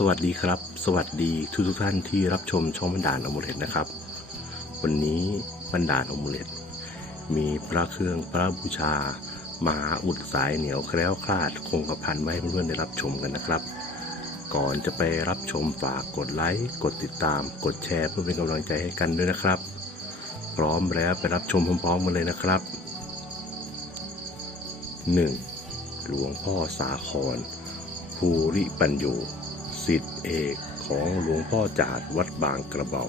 สวัสดีครับ สวัสดีทุกทุกท่านที่รับชมช่องบันดาลอมูเลตนะครับ วันนี้บันดาลอมูเลตมีพระเครื่องพระบูชา มหาอุดสายเหนียวแคล้วคลาดคงกระพันไว้ให้เพื่อนๆได้รับชมกันนะครับ ก่อนจะไปรับชมฝากกดไลค์กดติดตาม กดแชร์เพื่อเป็นกำลังใจให้กันด้วยนะครับ พร้อมแล้วไปรับชมพร้อมๆกันเลยนะครับ 1. หลวงพ่อสาครภูริปัญโย สิทธิเอกของหลวงพ่อจาดวัดบางกระเบา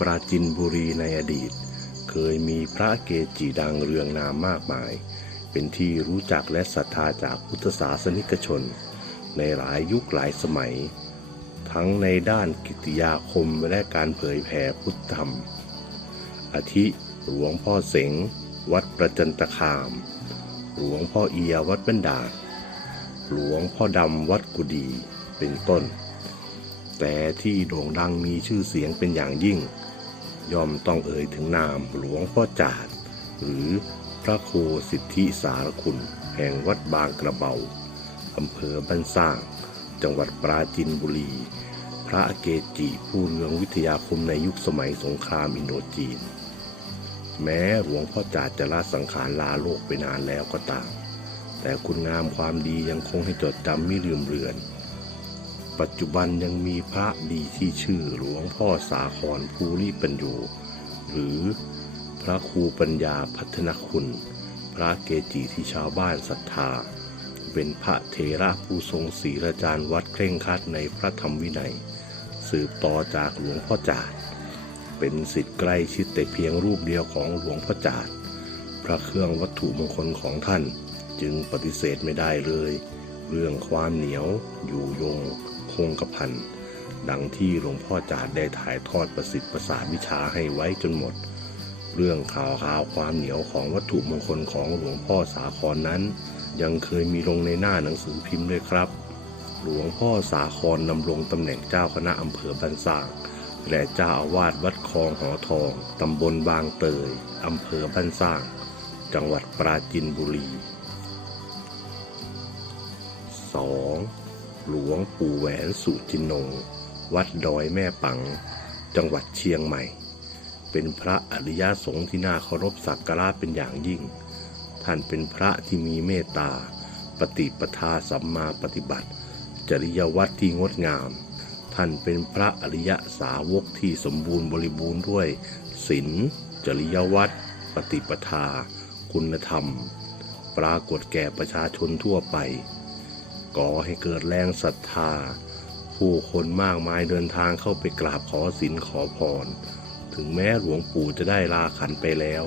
ปราจินบุรีในอดีต เคยมีพระเกจิดังเรืองนามมากมาย เป็นที่รู้จักและศรัทธาจากพุทธศาสนิกชน ในหลายยุคหลายสมัย ทั้งในด้านกิตติยาคมและการเผยแผ่พุทธธรรม อาทิหลวงพ่อเสง วัดประจันตคาม หลวงพ่อเอียวัดบันดาล หลวงพ่อดำวัดกุดีเป็นต้น แต่ที่โด่งดังมีชื่อเสียงเป็นอย่างยิ่ง ย่อมต้องเอ่ยถึงนามหลวงพ่อจาดหรือพระโคสิทธิสารคุณ แห่งวัดบางกระเบาอำเภอบ้านสร้าง จังหวัดปราจินบุรี พระเกจิผู้เรืองวิทยาคมในยุคสมัยสงครามอินโดจีน แม้หลวงพ่อจาดจะละสังขารลาโลกไปนานแล้วก็ตาม แต่คุณงามความดียังคงให้จดจำไม่ลืมเลือน ปัจจุบันยังมีพระดีที่ชื่อหลวงพ่อสาครภูริปัญโยหรือพระครูปัญญาพัฒนคุณ พระเกจิที่ชาวบ้านศรัทธา เป็นพระเทระผู้ทรงศีลาจารย์วัดเคร่งครัดในพระธรรมวินัย สืบต่อจากหลวงพ่อจาดเป็นสิทธิ์ใกล้ชิดแต่เพียงรูปเดียวของหลวงพ่อจาดพระเครื่องวัตถุมงคลของท่าน จึงปฏิเสธไม่ได้เลย เรื่องความเหนียว อยู่ยง คงกระพันดังที่หลวงพ่อจาดได้ถ่ายทอดประสิทธิ์ประสาทวิชาให้ไว้จนหมด เรื่องข่าวข่าวความเหนียวของวัตถุมงคลของหลวงพ่อสาครนั้น ยังเคยมีลงในหน้าหนังสือพิมพ์ด้วยครับ หลวงพ่อสาครนำรงตำแหน่งเจ้าคณะอำเภอบันสร้างและเจ้าอาวาสวัดคลองหอทอง ตำบลบางเตย อำเภอบ้านสร้าง จังหวัดปราจินบุรี 2. หลวงปู่แหวนสุจินนงวัดดอยแม่ปัง จังหวัดเชียงใหม่ เป็นพระอริยสงฆ์ที่น่าเคารพสักการะเป็นอย่างยิ่ง ท่านเป็นพระที่มีเมตตา ปฏิปทาสัมมาปฏิบัติ จริยวัตรที่งดงาม ท่านเป็นพระอริยสาวกที่สมบูรณ์บริบูรณ์ด้วยศีลจริยวัตรปฏิปทา คุณธรรม ปรากฏแก่ประชาชนทั่วไป ก่อให้เกิดแรงศรัทธา ผู้คนมากมายเดินทางเข้าไปกราบขอศีลขอพร ถึงแม้หลวงปู่จะได้ลาขันไปแล้ว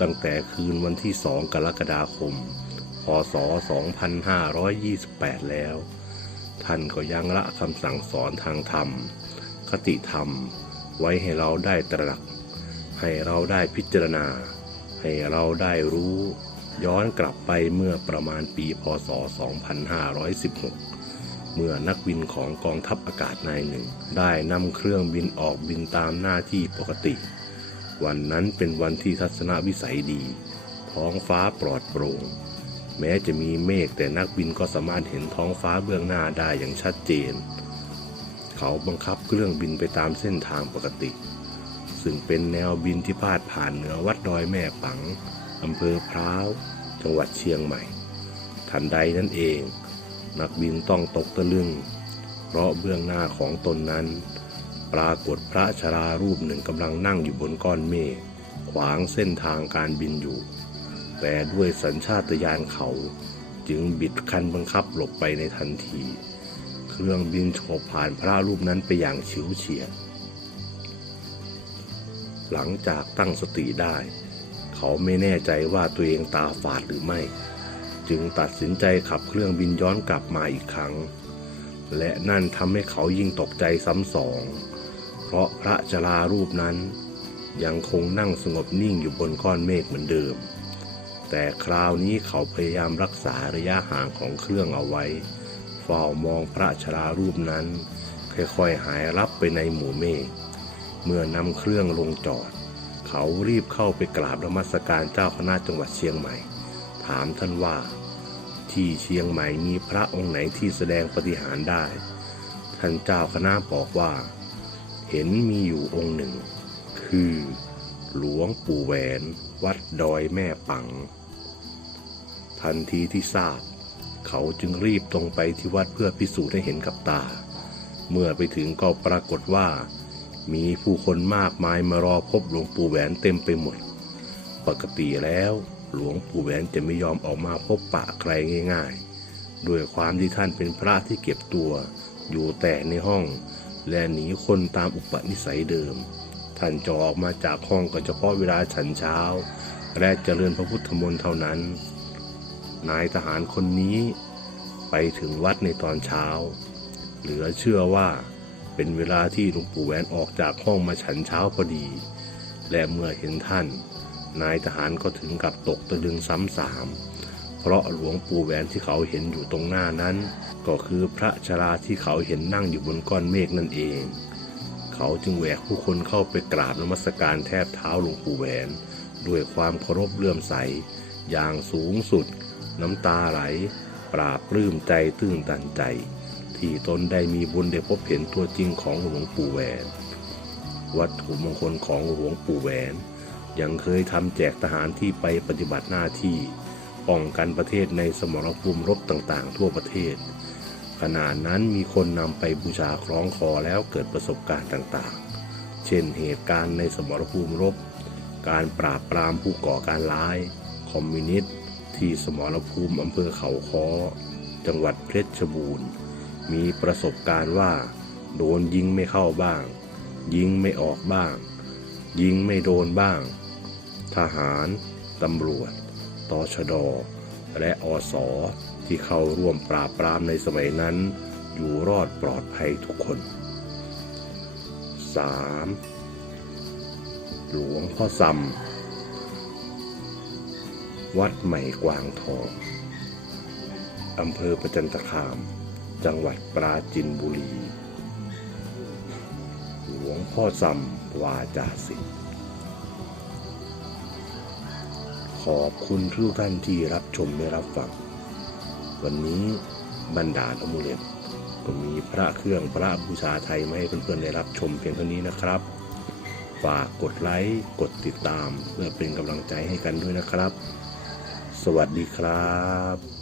ตั้งแต่คืนวันที่สองกรกฎาคม พศ 2528 แล้ว ท่านก็ยังละคำสั่งสอนทางธรรม คติธรรม ไว้ให้เราได้ตระหนัก ให้เราได้พิจารณา ให้เราได้รู้ ย้อนกลับไปเมื่อประมาณปีพศ 2516 เมื่อนักบินของกองทัพอากาศนายหนึ่ง ได้นำเครื่องบินออกบินตามหน้าที่ปกติ วันนั้นเป็นวันที่ทัศนวิสัยดี ท้องฟ้าปลอดโปร่ง แม้จะมีเมฆแต่นักบินก็สามารถเห็นท้องฟ้าเบื้องหน้าได้อย่างชัดเจน เขาบังคับเครื่องบินไปตามเส้นทางปกติ ซึ่งเป็นแนวบินที่พาดผ่านเหนือวัดดอยแม่ปัง อำเภอพร้าว จังหวัดเชียงใหม่ ทันใดนั่นเอง นักบินต้องตกตะลึง เพราะเบื้องหน้าของตนนั้น ปรากฏพระชรารูปหนึ่งกำลังนั่งอยู่บนก้อนเมฆขวางเส้นทางการบินอยู่ แต่ด้วยสัญชาตญาณเขาจึงบิดคันบังคับหลบไปในทันที เครื่องบินโฉบผ่านพระรูปนั้นไปอย่างเฉิวเฉียดหลังจากตั้งสติได้ เขาไม่แน่ใจว่าตัวเองตาฝาดหรือไม่ จึงตัดสินใจขับเครื่องบินย้อนกลับมาอีกครั้ง และนั่นทำให้เขายิ่งตกใจซ้ำสอง เพราะพระจรารูปนั้น ยังคงนั่งสงบนิ่งอยู่บนก้อนเมฆเหมือนเดิม แต่คราวนี้เขาพยายามรักษาระยะห่างของเครื่องเอาไว้เฝ้ามองพระชรารูปนั้น ค่อยๆหายลับไปในหมู่เมฆเมื่อนำเครื่องลงจอด เขารีบเข้าไปกราบนมัสการเจ้าคณะจังหวัดเชียงใหม่ ถามท่านว่า ที่เชียงใหม่มีพระองค์ไหนที่แสดงปฏิหารได้ ท่านเจ้าคณะบอกว่า เห็นมีอยู่องค์หนึ่ง คือ หลวงปู่แหวนวัดดอยแม่ปัง ทันทีที่ทราบ เขาจึงรีบตรงไปที่วัดเพื่อพิสูจน์ให้เห็นกับตา เมื่อไปถึงก็ปรากฏว่า มีผู้คนมากมายมารอพบหลวงปู่แหวนเต็มไปหมด ปกติแล้วหลวงปู่แหวนจะไม่ยอมออกมาพบปะใครง่ายๆ ด้วยความที่ท่านเป็นพระที่เก็บตัว อยู่แต่ในห้อง และหนีคนตามอุปนิสัยเดิม ท่านจะออกมาจากห้องก็เฉพาะเวลาฉันเช้า และเจริญพระพุทธมนต์เท่านั้น นายทหารคนนี้ไปถึงวัดในตอนเช้า เหลือเชื่อว่า เป็นเวลาที่หลวงปู่แหวนออกจากห้องมาฉันเช้าพอดี และเมื่อเห็นท่าน นายทหารก็ถึงกับตกตะลึงซ้ำสามเพราะหลวงปู่แหวนที่เขาเห็นอยู่ตรงหน้านั้น ก็คือพระชราที่เขาเห็นนั่งอยู่บนก้อนเมฆนั่นเอง เขาจึงแหวกผู้คนเข้าไปกราบนมัสการแทบเท้าหลวงปู่แหวน ด้วยความเคารพเลื่อมใส อย่างสูงสุด น้ำตาไหล ปราบปลื้มใจตื้นตันใจ ที่ตนได้มีบุญได้พบเห็นตัวจริงของหลวงปู่แหวน วัตถุมงคลของหลวงปู่แหวน ยังเคยทำแจกทหารที่ไปปฏิบัติหน้าที่ป้องกันประเทศในสมรภูมิรบต่างๆ ทั่วประเทศ ขณะนั้นมีคนนำไปบูชาคล้องคอแล้วเกิดประสบการณ์ต่างๆ เช่นเหตุการณ์ในสมรภูมิรบ การปราบปรามผู้ก่อการร้าย คอมมิวนิสต์ที่สมรภูมิอำเภอเขาค้อ จังหวัดเพชรบูรณ์ มีประสบการณ์ว่า โดนยิงไม่เข้าบ้าง ยิงไม่ออกบ้าง ยิงไม่โดนบ้าง ทหาร ตำรวจตชด และอสอที่เข้าร่วมปราบปรามในสมัยนั้น อยู่รอดปลอดภัยทุกคน 3. หลวงพ่อซำวัดใหม่กวางทองอำเภอประจันตคาม จังหวัดปราจินบุรี หลวงพ่อซำวาจาสิทธิ์ขอบคุณทุกท่านที่รับชมและรับฟัง วันนี้บรรดาลอมูเลตก็มีพระเครื่องพระบูชาไทยมาให้เพื่อนๆได้รับชมเพียงเท่านี้นะครับ ฝากกดไลค์กดติดตามเพื่อเป็นกำลังใจให้กันด้วยนะครับ สวัสดีครับ